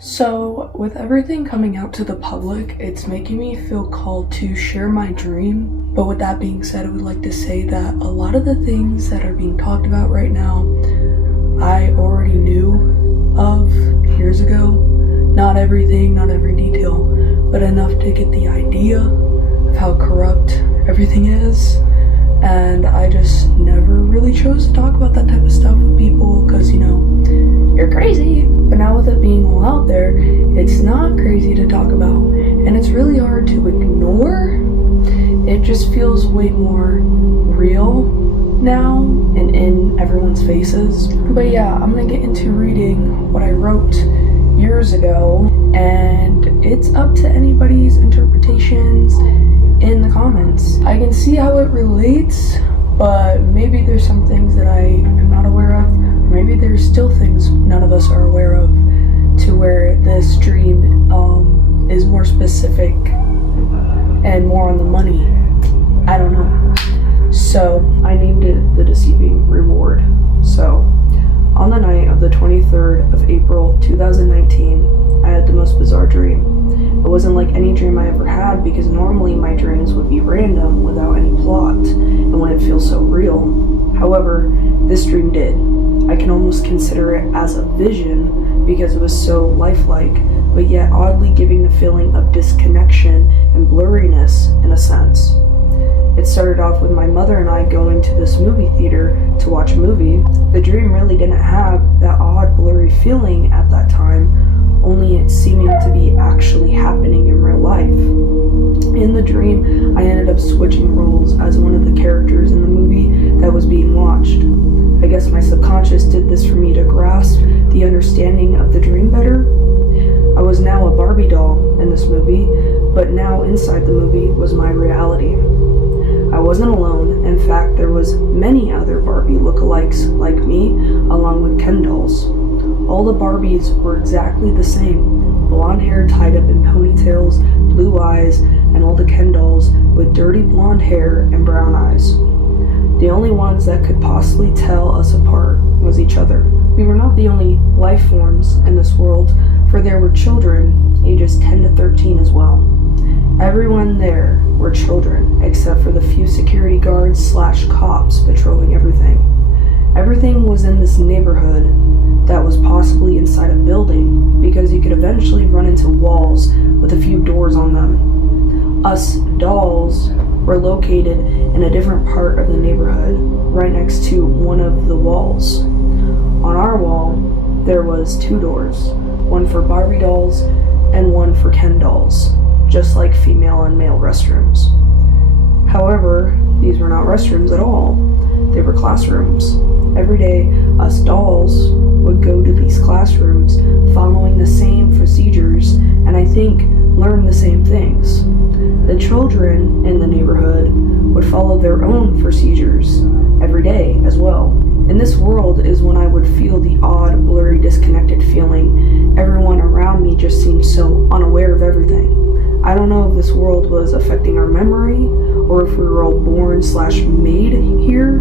So, with everything coming out to the public, it's making me feel called to share my dream. But with that being said, I would like to say that a lot of the things that are being talked about right now, I already knew of years ago. Not everything, not every detail, but enough to get the idea of how corrupt everything is. And I just never really chose to talk about that type of stuff with people because, you're crazy. But now with it being all out there, it's not crazy to talk about. And it's really hard to ignore. It just feels way more real now and in everyone's faces. But yeah, I'm gonna get into reading what I wrote years ago, and it's up to anybody's interpretations in the comments. I can see how it relates, but maybe there's some things that I am not aware of, or maybe there's still things none of us are aware of, to where this dream is more specific and more on the money. I don't know. So I named it The Deceiving Reward. So on the night of the 23rd of April 2019, I had the most bizarre dream. It wasn't like any dream I ever had, because normally my dreams would be random without any plot and wouldn't feel so real. However, this dream did. I can almost consider it as a vision because it was so lifelike, but yet oddly giving the feeling of disconnection and blurriness in a sense. It started off with my mother and I going to this movie theater to watch a movie. The dream really didn't have that odd blurry feeling at that time, only it seeming to be actually happening in real life. In the dream, I ended up switching roles as one of the characters in the movie that was being watched. I guess my subconscious did this for me to grasp the understanding of the dream better. I was now a Barbie doll in this movie, but now inside the movie was my reality. I wasn't alone. In fact, there was many other Barbie lookalikes like me, along with Ken dolls. All the Barbies were exactly the same. Blonde hair tied up in ponytails, blue eyes, and all the Ken dolls with dirty blonde hair and brown eyes. The only ones that could possibly tell us apart was each other. We were not the only life forms in this world, for there were children ages 10 to 13 as well. Everyone there were children, except for the few security guards / cops patrolling everything. Everything was in this neighborhood that was possibly inside a building, because you could eventually run into walls with a few doors on them. Us dolls were located in a different part of the neighborhood, right next to one of the walls. On our wall, there was 2 doors, one for Barbie dolls and one for Ken dolls, just like female and male restrooms. However, these were not restrooms at all. They were classrooms. Every day, us dolls would go to these classrooms following the same procedures, and I think learn the same things. The children in the neighborhood would follow their own procedures every day as well. In this world is when I would feel the odd, blurry, disconnected feeling. Everyone around me just seemed so unaware of everything. I don't know if this world was affecting our memory, or if we were all born / made here,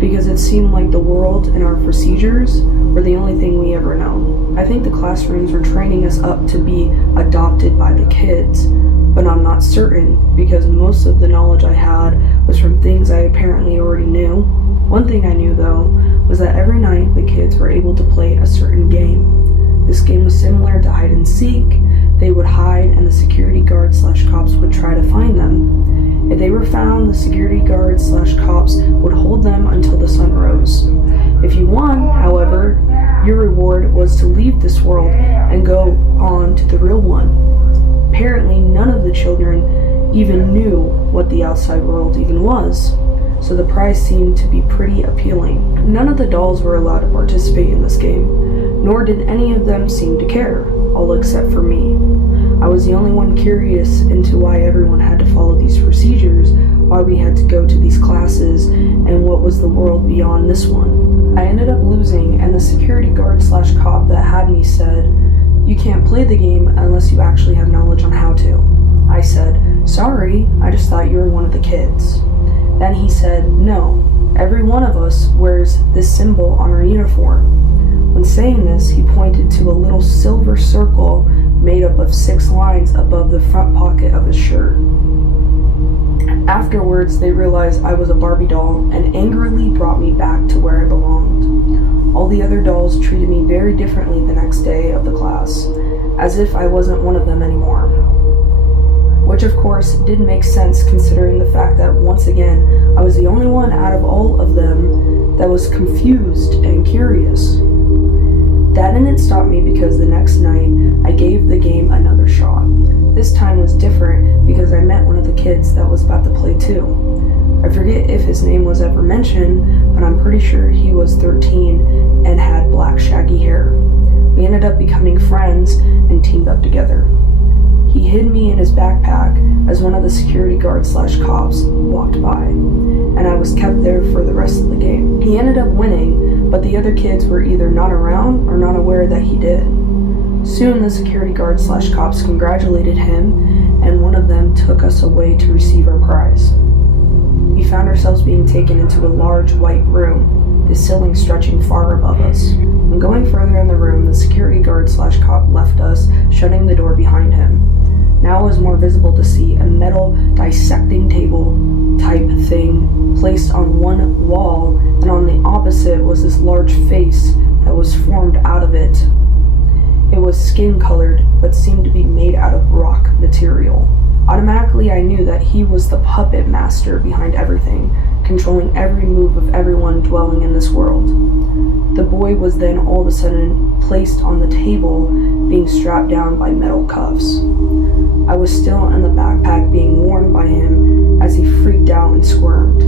because it seemed like the world and our procedures were the only thing we ever known. I think the classrooms were training us up to be adopted by the kids, but I'm not certain, because most of the knowledge I had was from things I apparently already knew. One thing I knew though was that every night the kids were able to play a certain game. This game was similar to hide and seek. They would hide and the security guards / cops would try to find them. If they were found, the security guards / cops would hold them until the sun rose. If you won, however, your reward was to leave this world and go on to the real one. Apparently, none of the children even knew what the outside world even was, so the prize seemed to be pretty appealing. None of the dolls were allowed to participate in this game, nor did any of them seem to care, all except for me. I was the only one curious into why everyone had to follow these procedures, why we had to go to these classes, and what was the world beyond this one. I ended up losing, and the security guard / cop that had me said, "You can't play the game unless you actually have knowledge on how to." I said, "Sorry, I just thought you were one of the kids." Then he said, "No, every one of us wears this symbol on our uniform. When saying this, he pointed to a little silver circle made up of 6 lines above the front pocket of his shirt. Afterwards, they realized I was a Barbie doll and angrily brought me back to where I belonged. All the other dolls treated me very differently the next day of the class, as if I wasn't one of them anymore. Which of course didn't make sense considering the fact that once again, I was the only one out of all of them that was confused and curious. That didn't stop me because the next night, I gave the game another shot. This time was different because I met one of the kids that was about to play too. I forget if his name was ever mentioned, but I'm pretty sure he was 13 and had black shaggy hair. We ended up becoming friends and teamed up together. He hid me in his backpack as one of the security guards / cops walked by, and I was kept there for the rest of the game. He ended up winning, but the other kids were either not around or not aware that he did. Soon the security guards / cops congratulated him, and one of them took us away to receive our prize. We found ourselves being taken into a large white room, the ceiling stretching far above us. When going further in the room, the security guard / cop left us, shutting the door behind him. Now it was more visible to see a metal dissecting table type thing placed on one wall, and on the opposite was this large face that was formed out of it. It was skin colored, but seemed to be made out of rock material. Automatically I knew that he was the puppet master behind everything, controlling every move of everyone dwelling in this world. The boy was then all of a sudden placed on the table, being strapped down by metal cuffs. I was still in the backpack being worn by him as he freaked out and squirmed.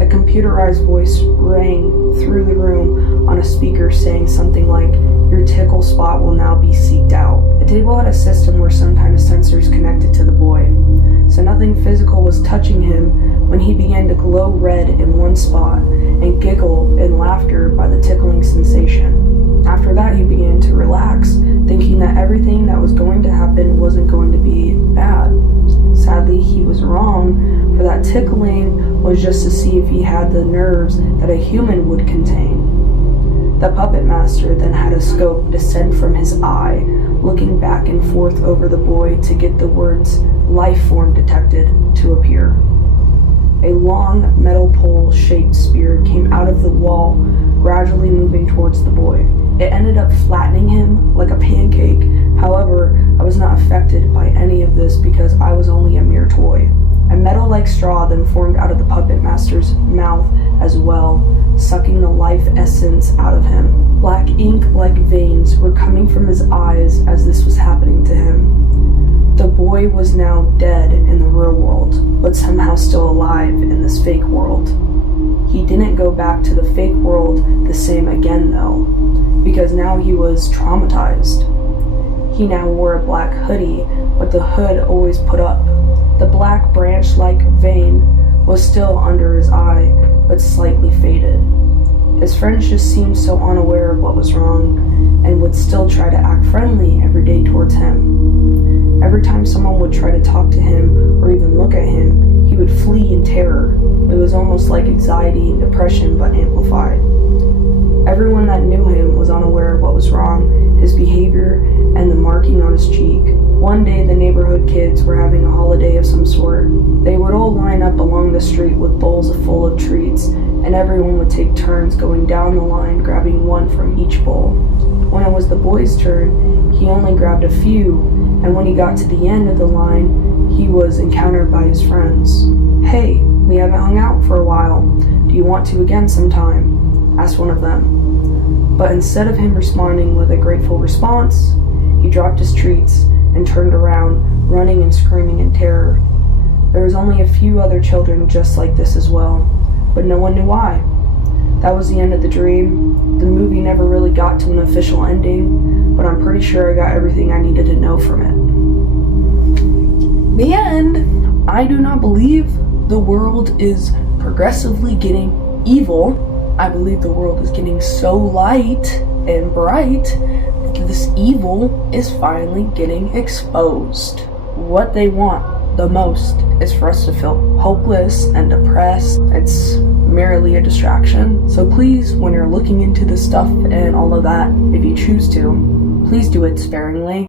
A computerized voice rang through the room on a speaker saying something like, "Your tickle spot will now be seeked out." The table had a system where some kind of sensors connected to the boy, so nothing physical was touching him when he began to glow red in one spot and giggle in laughter by the tickling sensation. After that, he began to relax, thinking that everything that was going to happen wasn't going to be bad. Sadly, he was wrong, for that tickling was just to see if he had the nerves that a human would contain. The puppet master then had a scope descend from his eye, looking back and forth over the boy to get the words "life form detected" to appear. A long metal pole-shaped spear came out of the wall, gradually moving towards the boy. It ended up flattening him like a pancake. However, I was not affected by any of this because I was only a mere toy. A metal-like straw then formed out of the puppet master's mouth as well, sucking the life essence out of him. Black ink-like veins were coming from his eyes as this was happening to him. The boy was now dead in the real world, but somehow still alive in this fake world. He didn't go back to the fake world the same again though, because now he was traumatized. He now wore a black hoodie, but the hood always put up. The black branch-like vein was still under his eye, but slightly faded. His friends just seemed so unaware of what was wrong, and would still try to act friendly every day towards him. Every time someone would try to talk to him or even look at him, he would flee in terror. It was almost like anxiety and depression, but amplified. Everyone that knew him was unaware of what was wrong, his behavior, and the marking on his cheek. One day, the neighborhood kids were having a holiday of some sort. They would all line up along the street with bowls full of treats, and everyone would take turns going down the line, grabbing one from each bowl. When it was the boy's turn, he only grabbed a few, and when he got to the end of the line, he was encountered by his friends. "Hey, we haven't hung out for a while. Do you want to again sometime?" asked one of them. But instead of him responding with a grateful response, he dropped his treats and turned around, running and screaming in terror. There was only a few other children just like this as well, but no one knew why. That was the end of the dream. The movie never really got to an official ending, but I'm pretty sure I got everything I needed to know from it. The end! I do not believe the world is progressively getting evil. I believe the world is getting so light and bright that this evil is finally getting exposed. What they want the most is for us to feel hopeless and depressed. It's primarily a distraction. So please, when you're looking into this stuff and all of that, if you choose to, please do it sparingly.